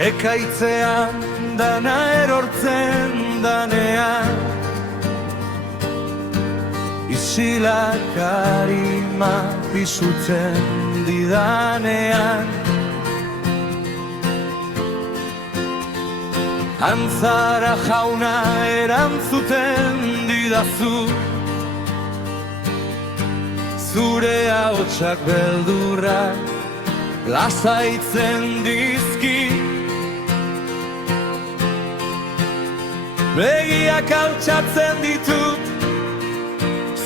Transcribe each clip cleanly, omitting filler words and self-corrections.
Ekaitzean dana erortzen danean, isilak arima pisutzen didanean, Antzara jauna erantzuten didazu, zure ahotsak beldurrak lasaitzen dizki. Begiak altxatzen ditut,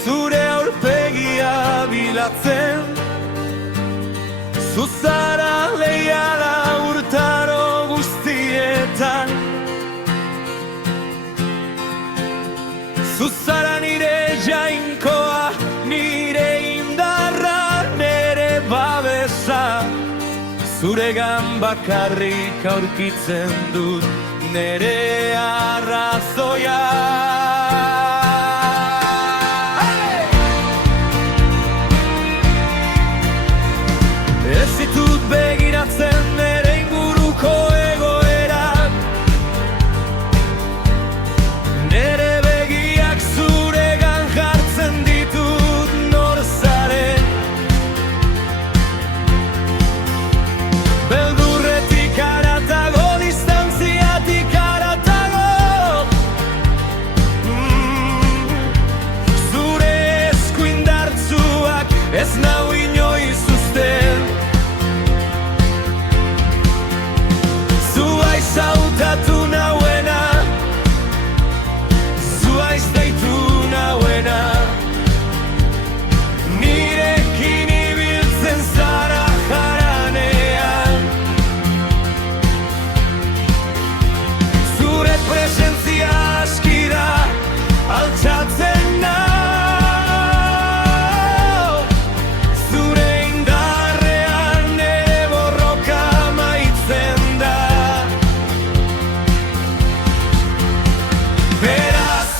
zure aurpegia bilatzen, zuzara leiala urtaro guztietan, zuzara nire jainkoa, nire indarra, nire babesa, zuregan bakarrik aurkitzen dut nere arrazoia. Ez ditut begiratzen nere inguruko egoerak, nere begiak zuregan jartzen ditut nor zaren. Beldurretik haratago, distantziatik haratago, zure eskuindartzuak ez nau inoiz uzten. Hautatu nauena, zuaiz deitu nauena, nirekin ibiltzen zara jaranean, zure presentzia aski da altxatzen nau, zure indarrean nere borroka amaitzen da. Beraz,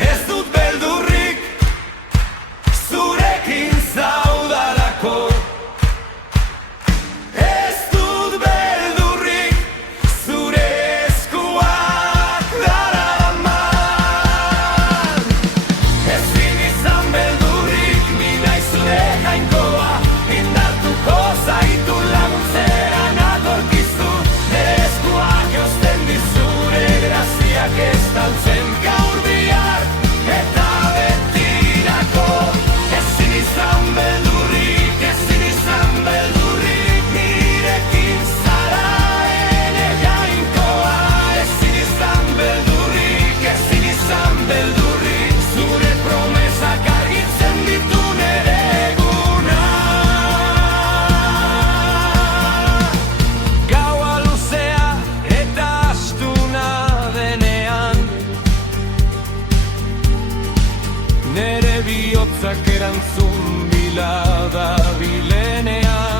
ez dut beldurrik, zurekin zaudalako. Ez dut beldurrik, zure eskuak daraman. Ezin izan beldurrik, ni naiz zure jainkoa, indartuko zaitu laguntzera natorkizu, nire eskuak eusten dizure graziak estaltzen gaur bihar eta betirako. Ezin izan beldurrik, ezin izan beldurrik, nirekin zara ene jainkoa. Ezin izan beldurrik, ezin izan beldurrik, zure promesak argitzen ditu nere eguna. Gaua luzea eta astuna denean, nere bihotzak erantzun bila da bilenean.